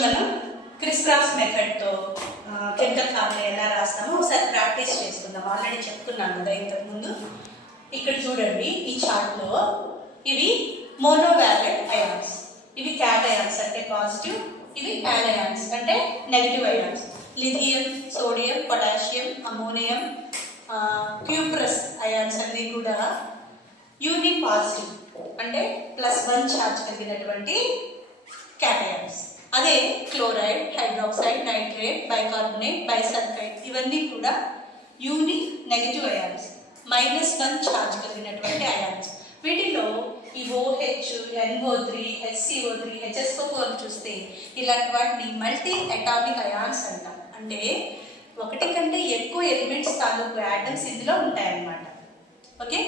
మనం criss cross మెథడ్తో chemical formula ఎలా రాస్తామో ఒకసారి ప్రాక్టీస్ చేసుకుందాం. ఆల్రెడీ చెప్పుకున్నాను కదా ఇంతకుముందు. ఇక్కడ చూడండి, ఈ చార్ట్లో ఇవి మోనోవాలెంట్ అయాన్స్, ఇవి క్యాటయాన్స్ అంటే పాజిటివ్, ఇవి యానయాన్స్ అంటే negative ions. Lithium, sodium, potassium, ammonium, cuprous ions అన్నీ కూడా యూని పాజిటివ్ అంటే +1 ఛార్జ్ కలిగినటువంటి క్యాటయాన్స్. అదే క్లోరైడ్, హైడ్రాక్సైడ్, నైట్రేట్, బైకార్బోనేట్, బైసల్ఫైడ్ ఇవన్నీ కూడా యూని నెగిటివ్ అయాన్స్, -1 ఛార్జ్ కలిగినటువంటి అయాన్స్. వీటిలో ఈ OH, NO3, HCO3, HSO4 చూస్తే ఇలాంటి వాటిని మల్టీ అటామిక్ అయాన్స్ అంటాం. అంటే ఒకటి కంటే ఎక్కువ ఎలిమెంట్స్ తాలూకు యాటమ్స్ ఇందులో ఉంటాయన్నమాట. ఓకే,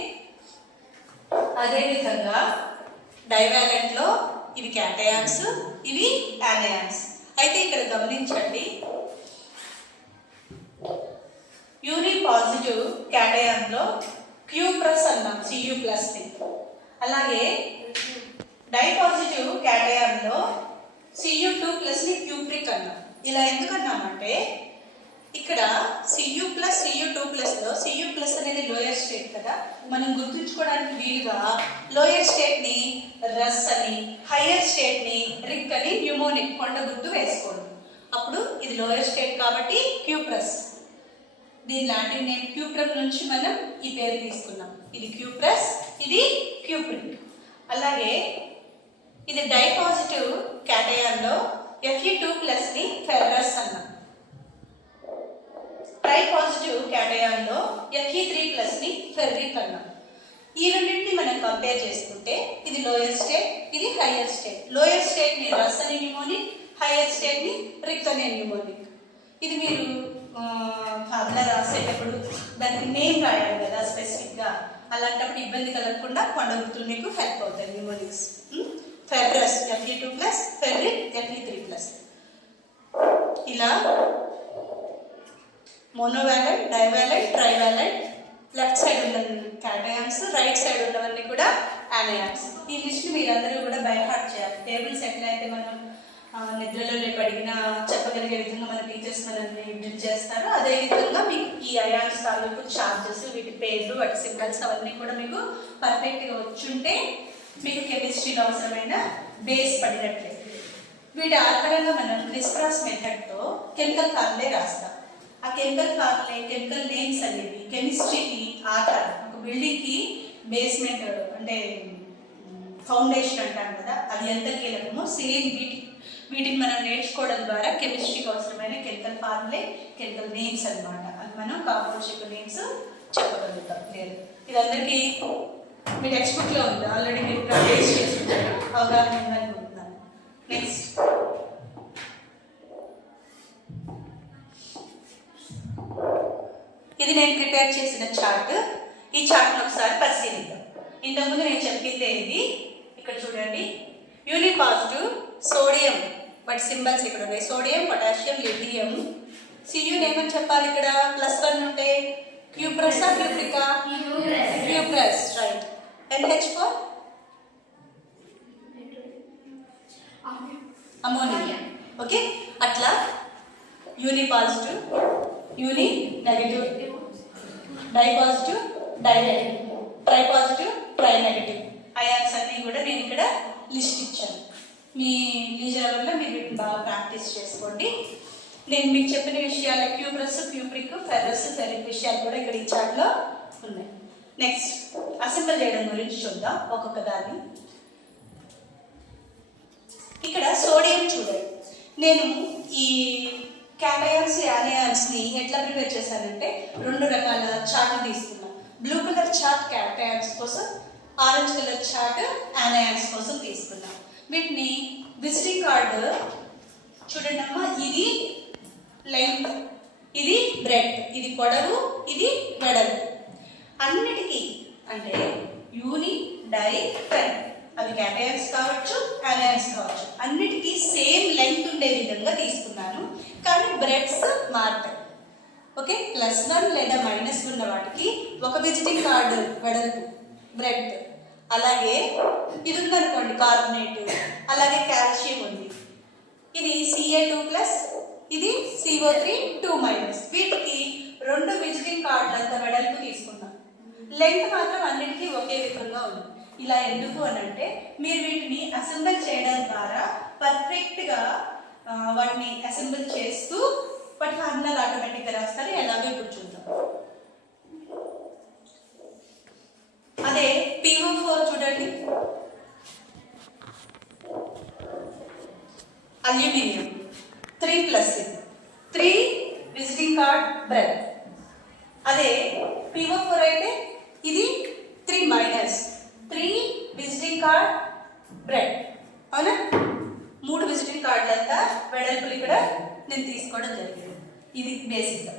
అదేవిధంగా డైవాలెంట్లో ఇవి క్యాటయాన్స్, ఇవి యానయాన్స్. అయితే ఇక్కడ గమనించండి, యూని పాజిటివ్ క్యాటయాన్లో క్యూప్రస్ అన్నాం, Cu+ని. అలాగే డై పాజిటివ్ క్యాటయాన్లో Cu2+ని క్యూప్రిక్ అన్నాం. ఇలా ఎందుకన్నామంటే ఇక్కడ Cu+Cu2+లో Cu+ అనేది లోయర్ స్టేట్ కదా, మనం గుర్తుంచుకోవడానికి వీలుగా లోయర్ స్టేట్ని రస్ అని, హయ్యర్ స్టేట్ని రిక్ అని న్యూమోనిక్ కొండ గుర్తు వేసుకోండి. అప్పుడు ఇది లోయర్ స్టేట్ కాబట్టి క్యూప్రస్. దీని లాంటివ్ నేమ్ క్యూప్రమ్ నుంచి మనం ఈ పేరు తీసుకున్నాం. ఇది క్యూప్రస్, ఇది క్యూప్రిక్. అలాగే ఇది డై పాజిటివ్ క్యాటయాన్లో Fe2+ని ఫెర్రస్ అన్నాం. ట్రై పాజిటివ్ క్యాటయాన్లో Fe3+ని ఫెర్రిక్ అన్నాం. ఈ రెండింటిని మనం కంపేర్ చేసుకుంటే ఇది లోయర్ స్టేట్, ఇది హయ్యర్ స్టేట్. లోయర్ స్టేట్ని రస్ అనే న్యూమోనిక్, హయ్యర్ స్టేట్ని రిక్ అనే న్యూమోనిక్. ఇది మీరు ఫార్ములా రాసేటప్పుడు దానికి నేమ్ రాయాలి కదా స్పెసిఫిక్గా. అలాంటప్పుడు ఇబ్బంది కలగకుండా కొండ గుర్తులు మీకు హెల్ప్ అవుతాయి mnemonics. Ferrous Fe2+, ferric Fe3+. ఇలా monovalent, divalent, trivalent, left side ఉన్న క్యాటయాన్స్, రైట్ సైడ్ ఉన్నవన్నీ కూడా యానయాన్స్. ఈ లిస్ట్ మీరందరూ కూడా బై హార్ట్ చేయాలి. టేబుల్స్ ఎట్లయితే మనం నిద్రలో రేపు అడిగినా చెప్పగలిగే విధంగా మన టీచర్స్ మనల్ని బిల్డ్ చేస్తారో, అదేవిధంగా మీకు ఈ అయాన్స్ తాలూకు ఛార్జెస్, వీటి పేర్లు, వాటి సింబల్స్ అవన్నీ కూడా మీకు పర్ఫెక్ట్గా వచ్చుంటే మీకు కెమిస్ట్రీలో అవసరమైన బేస్ పడినట్లే. వీటి ఆధారంగా మనం క్రిస్ క్రాస్ మెథడ్తో కెమికల్ ఫార్ములే రాస్తాం. ఆ కెమికల్ ఫార్ములే, కెమికల్ నేమ్స్ అనేవి కెమిస్ట్రీకి ఆధారం. ఒక బిల్డింగ్కి బేస్మెంట్ అంటే ఫౌండేషన్ అంటాం కదా, అది ఎంత కీలకమో సేమ్ వీటిని మనం నేర్చుకోవడం ద్వారా కెమిస్ట్రీకి అవసరమైన కెమికల్ ఫార్ములే, కెమికల్ నేమ్స్ అనమాట. అది మనం కాంపౌండ్ నేమ్స్ చెప్పగలుగుతాం. లేదు, ఇది అందరికీ మీ టెక్స్ట్ బుక్లో ఉంది, ఆల్రెడీ మీరు ప్రాక్టీస్ చేసుకుంటారు, అవగాహన ఉందనుకుంటున్నాను. నెక్స్ట్ ఇది నేను ప్రిపేర్ చేసిన చార్ట్. ఈ చార్ట్ను ఒకసారి పరిశీలిద్దాం. ఇంతకుముందు నేను చెప్పిందే ఇది. ఇక్కడ చూడండి, యూని పాజిటివ్ సోడియం, వాటి సింబల్స్ ఇక్కడ ఉన్నాయి. Sodium, potassium, lithium. Cu ఏమని చెప్పాలి ఇక్కడ? +1 ఉంటే క్యూప్రస్, క్యూప్రికా? Cuprous, right. NH4 ammonia. Okay, అట్లా uni positive, uni negative, di positive, di negative, tri positive, tri negative ions అన్నీ కూడా నేను ఇక్కడ లిస్ట్ ఇచ్చాను. మీ లీజర్ వల్ల మీరు వీటిని బాగా ప్రాక్టీస్ చేసుకోండి. నేను మీకు చెప్పిన విషయాలు క్యూప్రస్, క్యూప్రిక్, ఫెర్రస్, ఫెర్రిక్ విషయాలు కూడా ఇక్కడ ఈ చార్ట్లో ఉన్నాయి. నెక్స్ట్ అసెంబుల్ చేయడం గురించి చూద్దాం ఒక్కొక్క దాన్ని. ఇక్కడ సోడియం చూడండి, నేను ఈ క్యాటయాన్స్, యానయాన్స్ని ఎట్లా ప్రిపేర్ చేశానంటే 2 రకాల చార్ట్లు తీసుకున్నాను. బ్లూ కలర్ చార్ట్ క్యాటయాన్స్ కోసం, ఆరెంజ్ కలర్ చార్ట్ యానయాన్స్ కోసం తీసుకున్నాను. వీటిని విజిటింగ్ కార్డు చూడండి అమ్మా, ఇది లెంగ్త్, ఇది బ్రెడ్త్, ఇది పొడవు, ఇది వెడల్పు. అన్నిటికీ అంటే యూని, డై, ఫెర్, అవి క్యాటయాన్స్ కావచ్చు, యానయాన్స్ కావచ్చు, అన్నిటికీ సేమ్ లెంగ్త్ ఉండే విధంగా తీసుకున్నాను. కానీ బ్రెడ్స్ మారుతాయి. ఓకే, +1 లేదా -1 ఉన్న వాటికి ఒక విజిటింగ్ కార్డు వెడల్పు బ్రెడ్. అలాగే ఇది ఉందనుకోండి కార్బోనేట్, అలాగే కాల్షియం ఉంది, ఇది Ca2 ప్లస్, ఇది CO3 2 మైనస్. వీటికి 2 విజిటింగ్ కార్డులంత వెడల్పు తీసుకున్నాం. లెంగ్త్ మాత్రం అన్నిటికీ ఒకే విధంగా ఉంది. ఇలా ఎందుకు అని అంటే మీరు వీటిని అసెంబుల్ చేయడం ద్వారా పర్ఫెక్ట్గా వాటిని అసెంబుల్ చేస్తూ వాటి ఫార్ములాలు ఆటోమేటిక్గా రాస్తారు. ఎలాగో ఇప్పుడు చూద్దాం. అదే PO4 చూడండి, aluminium 3 plus, 3 visiting card bread. అదే PO4 అయితే ఇది 3 మైనస్, 3 విజిటింగ్ కార్డ్ బ్రెడ్. అవునా, 3 విజిటింగ్ కార్డులంతా వెడల్పులు ఇక్కడ నేను తీసుకోవడం జరిగింది. ఇది బేసిక్.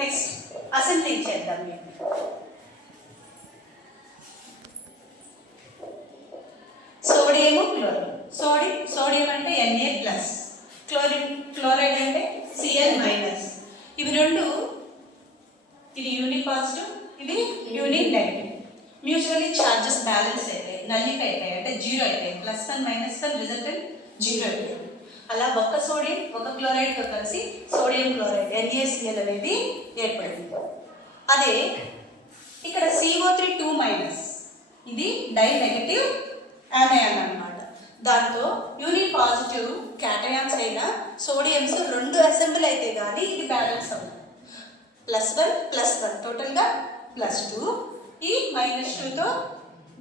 నెక్స్ట్ అసెంబ్లింగ్ చేద్దాం. మేము సోడియం క్లోరైడ్, సోడియం అంటే Na ప్లస్, క్లోరైడ్ అంటే Cl మైనస్. ఇవి రెండు, ఇది యూని పాజిటివ్, ఇది యూని నెగటివ్. మ్యూచువల్లీ ఛార్జెస్ బ్యాలెన్స్ అయితాయి, నల్లిఫై అయితాయి, అంటే జీరో అయితాయి. +1 -1 రిజల్టెంట్ జీరో అయితాయి. అలా ఒక సోడియం ఒక క్లోరైడ్తో కలిసి సోడియం క్లోరైడ్ NaCl అనేది ఏర్పడింది. అదే ఇక్కడ CO3 2 మైనస్, ఇది డై నెగటివ్ యానయాన్ అన్నమాట. దాంతో యూని పాజిటివ్ క్యాటయాన్స్ అయిన సోడియంస్ 2 అసెంబుల్ అయితే కానీ ఇది బ్యాలెన్స్ అవుతుంది. +1 టోటల్గా +2, ఈ -2తో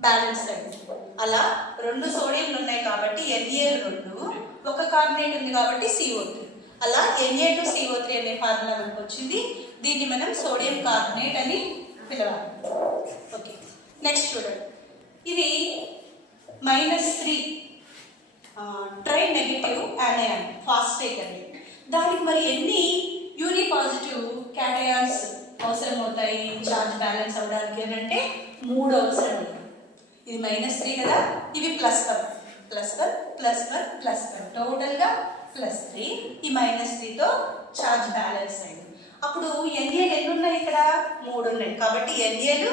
బ్యాలెన్స్ అయింది. అలా 2 సోడియంలు ఉన్నాయి కాబట్టి Nal 2, ఒక కార్బోనేట్ ఉంది కాబట్టి CO3. అలా Na2CO3 అనే ఫార్ములా మనకు వచ్చింది. దీన్ని మనం సోడియం కార్బోనేట్ అని పిలవాలి. ఓకే, నెక్స్ట్ చూడండి. ఇది -3 ట్రై నెగటివ్ యానయాన్ ఫాస్ఫేట్ అని. దానికి మరి ఎన్ని యూని పాజిటివ్ క్యాటయాన్స్ అవసరం అవుతాయి చార్జ్ బ్యాలెన్స్ అవ్వడానికి అని అంటే 3 అవసరం అవుతాయి. ఇది -3 కదా, ఇవి +1 టోటల్గా +3. ఈ -3తో చార్జ్ బ్యాలెన్స్ అయింది. అప్పుడు Nal ఎన్ని ఉన్నాయి ఇక్కడ? 3 ఉన్నాయి. కాబట్టి Nal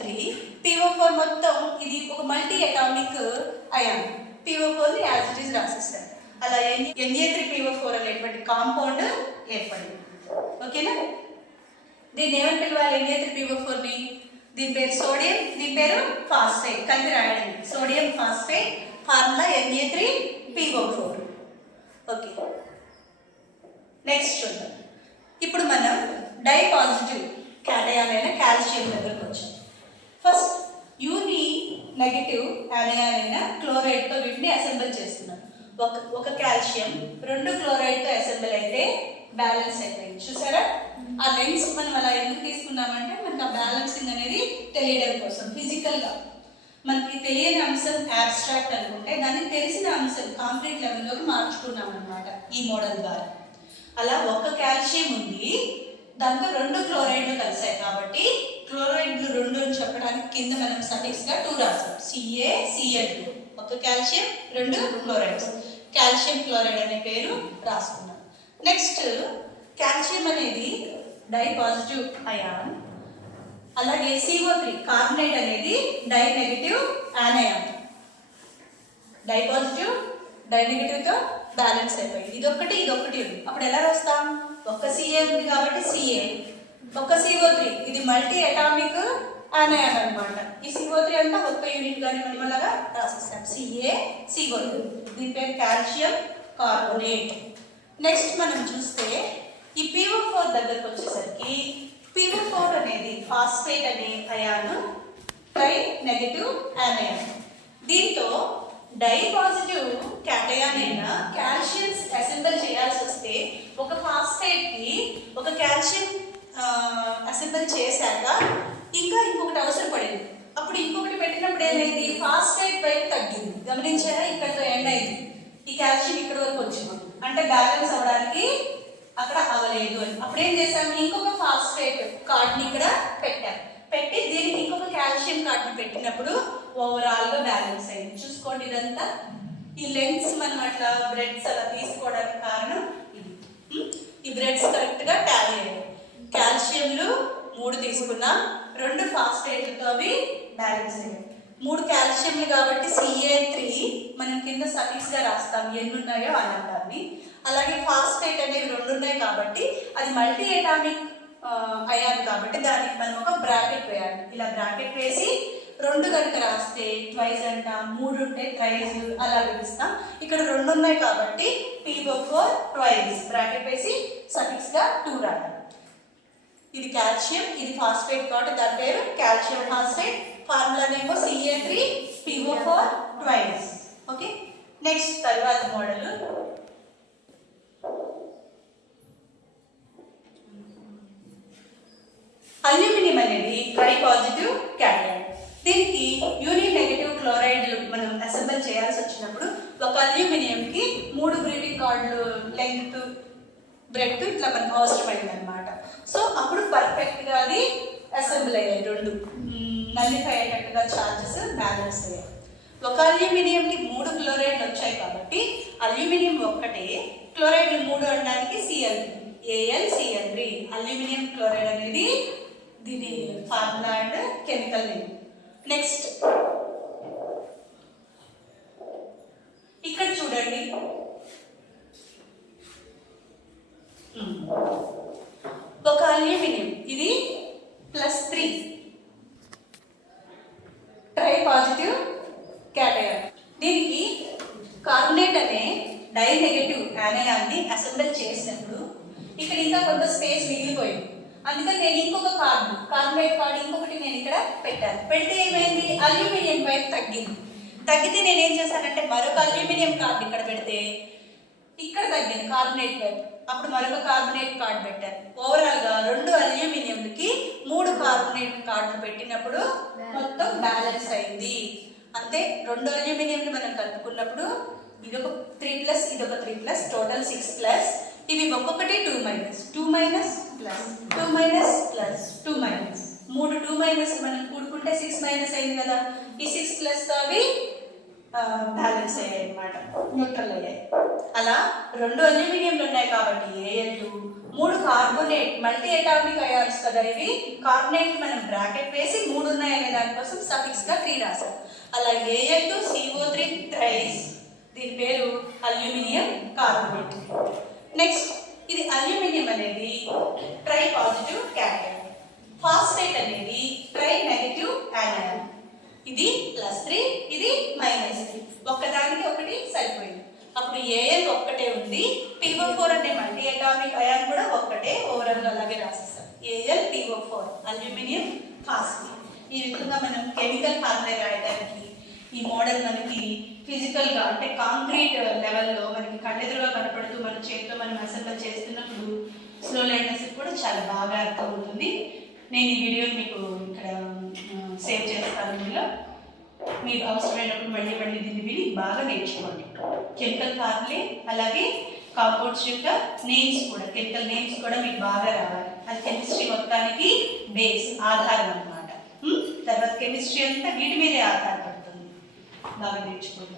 3, PO4 మొత్తం ఇది ఒక మల్టీ అటామిక్ అయాన్. PO4ని యాజ్ ఇట్ ఈజ్ రాసిస్తారు. అలా Na3PO4 అనేటువంటి కాంపౌండ్ ఏర్పడింది. ఓకేనా, దీన్ని ఏమని పిలవాలి? Na3PO4ని, దీని పేరు సోడియం, దీని పేరు ఫాస్ఫేట్. కలిపి రాయడం sodium phosphate, formula Na3PO4. Okay, next చూద్దాం. ఇప్పుడు మనం డై పాజిటివ్ క్యాటయాన్ అయిన కాల్షియం దగ్గరకు వచ్చాం. ఫస్ట్ యూని నెగటివ్ యానయాన్ అయిన క్లోరైడ్తో వీటిని అసెంబుల్ చేస్తున్నాం. ఒక కాల్షియం 2 క్లోరైడ్తో అసెంబుల్ అయితే బ్యాలెన్స్ అయిపోయింది. చూసారా, ఆ లెన్స్ మనం అలా ఎందుకు తీసుకున్నామంటే మనకు ఆ బ్యాలెన్సింగ్ అనేది తెలియడం కోసం. ఫిజికల్గా మనకి తెలియని అంశం యాబ్స్ట్రాక్ట్ అనుకుంటే దాన్ని తెలిసిన అంశం కాంక్రీట్ లెవెల్లోకి మార్చుకున్నాం అనమాట ఈ మోడల్ ద్వారా. అలా ఒక కాల్షియం ఉంది, దాంతో 2 క్లోరైడ్లు కలిసాయి కాబట్టి క్లోరైడ్లు 2 అని చెప్పడానికి కింద మనం సఫిక్స్గా 2 రాస్తాం. CaCl2, ఒక కాల్షియం 2 క్లోరైడ్స్, కాల్షియం క్లోరైడ్ అనే పేరు రాసుకున్నాం. నెక్స్ట్ కాల్షియం అనేది డై పాజిటివ్ అయాన్. అలాగే CO3 కార్బోనేట్ అనేది di negative anion. Di positive di నెగటివ్తో బ్యాలెన్స్ అయిపోయింది. ఇదొకటి ఉంది. అప్పుడు ఎలా రాస్తాం? ఒక Ca ఉంది కాబట్టి Ca, ఒక CO3, ఇది మల్టీ అటామిక్ యానయాన్ అనమాట. ఈ CO3 అంతా ఒక్క యూనిట్ గాని మనం అలాగా రాసిస్తాం. CaCO3, దీని పేరు కాల్షియం కార్బోనేట్. నెక్స్ట్ మనం చూస్తే ఈ PO4 దగ్గరకు వచ్చేసరికి PO4 అనేది ఫాస్ఫేట్ అనే అయాన్, ట్రై నెగటివ్ యానయాన్. దీంతో డై పాజిటివ్ క్యాటయాన్ అయిన కాల్షియమ్స్ అసెంబుల్ చేయాల్సి వస్తే ఒక ఫాస్ఫేట్కి ఒక కాల్షియం అసెంబుల్ చేశాక ఇంకా ఇంకొకటి అవసరం పడింది. అప్పుడు ఇంకొకటి పెట్టినప్పుడు ఏమైంది? ఫాస్ఫేట్ వైపు తగ్గింది. గమనించారా, ఇక్కడతో ఎండ్ అయింది. ఈ కాల్షియం ఇక్కడ వరకు వచ్చింది అంటే బ్యాలెన్స్ అవ్వడానికి అక్కడ అవ్వలేదు అని. అప్పుడు ఏం చేసాము? ఇంకొక ఫాస్ఫేట్ కార్డ్ని ఇక్కడ పెట్టి దీనికి ఇంకొక కాల్షియం కార్డ్ని పెట్టినప్పుడు ఓవరాల్గా బ్యాలెన్స్ అయింది. చూసుకోండి, ఇదంతా ఈ లెన్స్ మనం అట్లా బ్రెడ్స్ అలా తీసుకోవడానికి కారణం ఇది. ఈ బ్రెడ్స్ కరెక్ట్గా టాలీ అయ్యాయి. కాల్షియంలు 3 తీసుకున్నాం, 2 ఫాస్ఫేట్లతో అవి బ్యాలెన్స్ అయ్యాయి. 3 కాల్షియంలు కాబట్టి Ca3 మనం కింద సఫిక్స్గా రాస్తాం ఎన్ని ఉన్నాయో ఆ నెంబర్ని. అలాగే ఫాస్ఫేట్ అనేవి రెండు ఉన్నాయి కాబట్టి అది మల్టీ అటామిక్ అయాన్ కాబట్టి దానికి మనం ఒక బ్రాకెట్ వేయాలి. ఇలా బ్రాకెట్ వేసి రెండు కనుక రాస్తే ట్వైస్ అంట, మూడు ఉంటే థ్రైస్ అలా పిలుస్తాం. ఇక్కడ రెండు ఉన్నాయి కాబట్టి PO4 ట్వైస్ బ్రాకెట్ వేసి సఫిక్స్ గా 2 రాయాలి. ఇది కాల్షియం, ఇది ఫాస్ఫేట్ కాబట్టి దాని పేరు కాల్షియం ఫాస్ఫేట్. ఫార్ములా నేమో CA3PO4 ట్వైస్. ఓకే, నెక్స్ట్ తర్వాత మోడల్ అల్యూమినియం అనేది ట్రై పాజిటివ్ క్యాటైన్. దీనికి యూని నెగటివ్ క్లోరైడ్ మనం అసెంబుల్ చేయాల్సి వచ్చినప్పుడు ఒక అల్యూమినియంకి 3 గ్రీటింగ్ కార్డులు లెంగ్త్ బ్రెడ్త్ ఇట్లా మనకు అవసరమైంది అనమాట. సో అప్పుడు పర్ఫెక్ట్గా అది అసెంబుల్ అయ్యాయి, రెండు నల్లిఫై అయ్యేటట్టుగా ఛార్జెస్ బ్యాలెన్స్ అయ్యాయి. ఒక అల్యూమినియంకి 3 క్లోరైడ్లు వచ్చాయి కాబట్టి అల్యూమినియం ఒక్కటే, క్లోరైడ్లు 3 అనడానికి Cl3 AlCl3. అల్యూమినియం క్లోరైడ్ అనేది దీని formula and chemical name. Next ఇక్కడ చూడండి, ఒక అల్యూమినియం ఇది +3 ట్రై పాజిటివ్ క్యాటైన్. దీనికి కార్బోనేట్ అనే డై నెగటివ్ యానయాన్ని అసెంబుల్ చేసినప్పుడు ఇక్కడ ఇంకా కొంత స్పేస్ మిగిలిపోయింది. అందుకని నేను ఇంకొక కార్బోనేట్ కార్డు ఇంకొకటి నేను ఇక్కడ పెట్టాను. పెడితే ఏమైంది, అల్యూమినియం వైపు తగ్గితే నేను ఏం చేశానంటే మరొక అల్యూమినియం కార్డు ఇక్కడ పెడితే ఇక్కడ తగ్గింది కార్బోనేట్ వైపు. అప్పుడు మరొక కార్బోనేట్ కార్డు పెట్టాను. ఓవరాల్ గా 2 అల్యూమినియంలకి 3 కార్బోనేట్ కార్డులు పెట్టినప్పుడు మొత్తం బ్యాలెన్స్ అయింది. అంతే, 2 అల్యూమినియంలు మనం కలుపుకున్నప్పుడు ఇదొక 3+, ఇదొక 3+, టోటల్ 6+. ఇవి ఒక్కొక్కటి 2- 2- ప్లస్ 2- 2-. 3 2- మనం కూడుకుంటే 6- అయింది కదా. ఈ 6+ అవి బ్యాలెన్స్ అయ్యాయి అన్నమాట, న్యూట్రల్ అయ్యాయి. అలా 2 అల్యూమినియంలు ఉన్నాయి కాబట్టి Al2, 3 carbonate multi atomic ions కదా ఇవి. కార్బోనేట్ మనం బ్రాకెట్ వేసి 3 ఉన్నాయనే దానికోసం సఫిక్స్ గా 3 రాసాం. అలా Al2CO3 థ్రైస్, దీని పేరు అల్యూమినియం కార్బోనేట్. నెక్స్ట్ ఇది అల్యూమినియం అనేది ట్రై పాజిటివ్ క్యాటైన్. ఫాస్ఫేట్ అనేది ట్రై నెగటివ్ యానయాన్. ఇది +3, ఇది -3. ఒక్కదానికి ఒకటి సరిపోయింది. అప్పుడు Al ఒక్కటే ఉంది, PO4 అనే మల్టీ అటామిక్ అయాన్ కూడా ఒక్కటే. ఓవరాల్ గా అలాగే రాసేస్తాం, AlPO4 అల్యూమినియం ఫాస్ఫేట్. ఈ విధంగా మనం కెమికల్ ఫార్ములా రాయడానికి ఈ మోడల్ మనకి ఫిజికల్ గా అంటే కాంక్రీట్ లెవెల్లో మనకి కళ్ళెదురుగా కనపడుతూ మన చేతితో మనం అసెంబుల్ చేస్తున్నప్పుడు స్లో లైనెస్ కూడా చాలా బాగా అర్థమవుతుంది. నేను ఈ వీడియోని మీకు ఇక్కడ సేవ్ చేస్తాను. ఇందులో మీకు అవసరమైనప్పుడు మళ్ళీ దీన్ని విని బాగా నేర్చుకోండి. కెమికల్ ఫార్ములే అలాగే కాంపౌండ్స్ యొక్క నేమ్స్ కూడా, కెమికల్ నేమ్స్ కూడా మీకు బాగా రావాలి. అది కెమిస్ట్రీ మొత్తానికి బేస్, ఆధారం అన్నమాట. తర్వాత కెమిస్ట్రీ అంతా వీటి మీదే ఆధారపడుతుంది. బాగా నేర్చుకోండి.